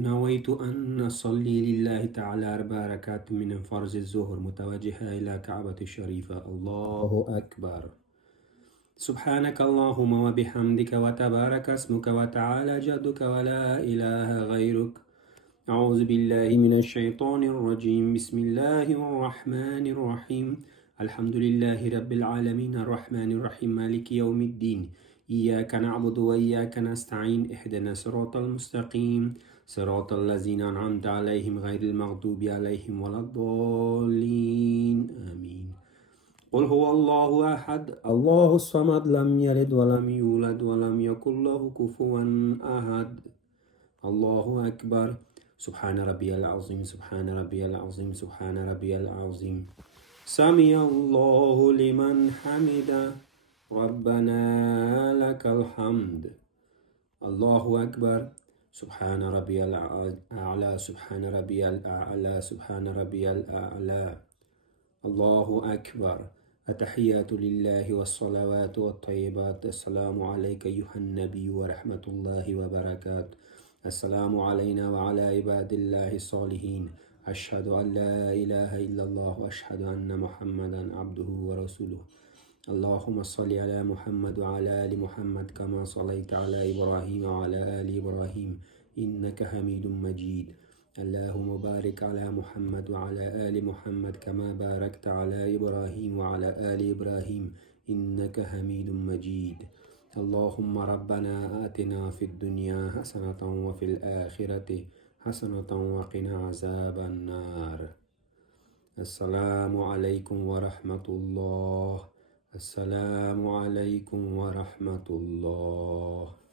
نويت أن أصلي لله تعالى 4 ركعات من فرض الظهر متوجهة إلى كعبة الشريفة. الله أكبر. سبحانك اللهم وبحمدك وتبارك اسمك وتعالى جدك ولا إله غيرك. أعوذ بالله من الشيطان الرجيم. بسم الله الرحمن الرحيم. الحمد لله رب العالمين الرحمن الرحيم مالك يوم الدين. إياك نعبد وإياك نستعين. اهدنا الصراط المستقيم صراط الذين أنعمت عليهم غير المغضوب عليهم ولا الضالين آمين. قل هو الله أحد الله الصمد لم يلد ولم يولد ولم يكن له كفوا أحد. الله أكبر. سبحان ربي العظيم سبحان ربي العظيم سبحان ربي العظيم. سمع الله لمن حمده ربنا لك الحمد. الله أكبر. سبحان ربي الأعلى سبحان ربي الأعلى سبحان ربي الأعلى. الله أكبر. التحيات لله والصلوات والطيبات. السلام عليك أيها النبي ورحمة الله وبركاته. السلام علينا وعلى عباد الله الصالحين. أشهد أن لا إله إلا الله وأشهد أن محمدا عبده ورسوله. اللهم صل على محمد وعلى آل محمد كما صليت على إبراهيم وعلى آل إبراهيم إنك حميد مجيد. اللهم بارك على محمد وعلى آل محمد كما باركت على إبراهيم وعلى آل إبراهيم إنك حميد مجيد. اللهم ربنا آتنا في الدنيا حسنة وفي الآخرة حسنة وقنا عذاب النار. السلام عليكم ورحمة الله. السلام عليكم ورحمة الله.